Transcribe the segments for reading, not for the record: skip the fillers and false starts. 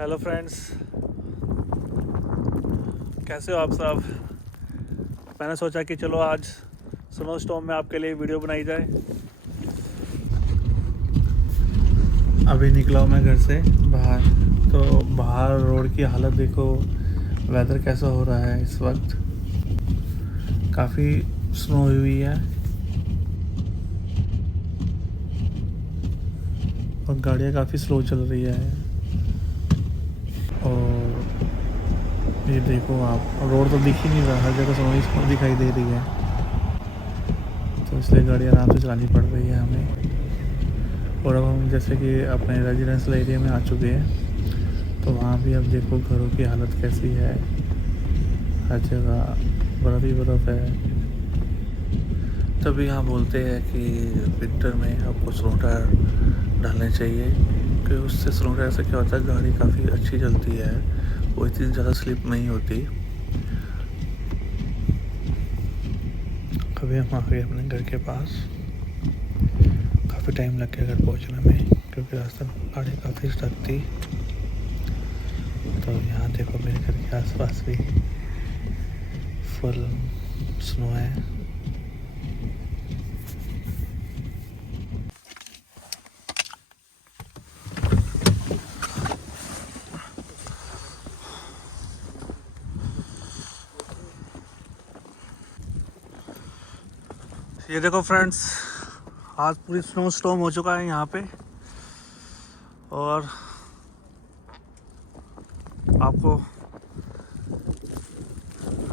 Hello friends, कैसे हो आप सब। मैंने सोचा कि चलो आज स्नो स्टॉर्म में आपके लिए वीडियो बनाई जाए। अभी निकला हूँ मैं घर से बाहर, तो बाहर रोड की हालत देखो, वेदर कैसा हो रहा है इस वक्त। काफ़ी स्नो हुई है और गाड़ियाँ काफ़ी स्लो चल रही है। और ये देखो आप, रोड तो दिख ही नहीं रहा, हर जगह स्नो ही स्नो दिखाई दे रही है, तो इसलिए गाड़ी आराम से चलानी पड़ रही है हमें। और अब हम जैसे कि अपने रेजिडेंशियल एरिया में आ चुके हैं, तो वहाँ भी अब देखो घरों की हालत कैसी है। हर जगह बर्फ़ ही बर्फ़ है। तभी यहाँ बोलते हैं कि विंटर में आपको स्नो टायर डालने चाहिए, कि उससे स्नो टायर से क्या होता है, गाड़ी काफ़ी अच्छी चलती है, वो इतनी ज़्यादा स्लिप नहीं होती। अभी हम आ गए अपने घर के पास। काफ़ी टाइम लग गया घर पहुँचने में, क्योंकि रास्ते में गाड़ी काफ़ी स्टक थी। तो यहाँ देखो मेरे घर के आसपास भी फुल स्नो है। ये देखो फ्रेंड्स, आज पूरी स्नो स्टॉर्म हो चुका है यहाँ पे, और आपको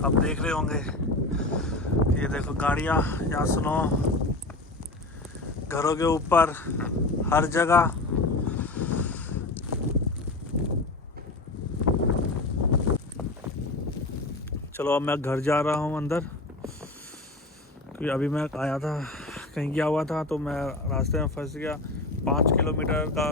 आप देख रहे होंगे, ये देखो गाड़ियाँ, यहाँ स्नो घरों के ऊपर हर जगह। चलो अब मैं घर जा रहा हूँ अंदर, क्योंकि अभी मैं आया था, कहीं गया हुआ था, तो मैं रास्ते में फंस गया। 5 किलोमीटर का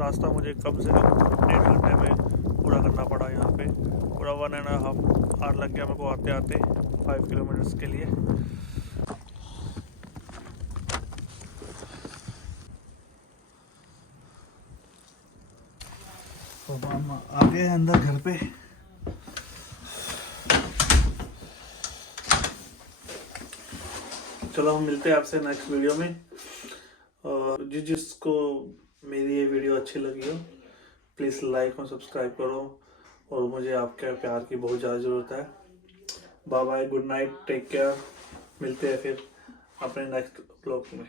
रास्ता मुझे कम से कम 1.5 घंटे में पूरा करना पड़ा। यहाँ पे पूरा 1.5 आवर लग गया मेरे को आते आते 5 किलोमीटर्स के लिए। तो हम आ गए अंदर घर पे। चलो हम मिलते हैं आपसे नेक्स्ट वीडियो में। और जिसको मेरी ये वीडियो अच्छी लगी हो, प्लीज़ लाइक और सब्सक्राइब करो, और मुझे आपके प्यार की बहुत ज़्यादा ज़रूरत है। Bye bye, good night, take care. मिलते हैं फिर अपने नेक्स्ट ब्लॉग में।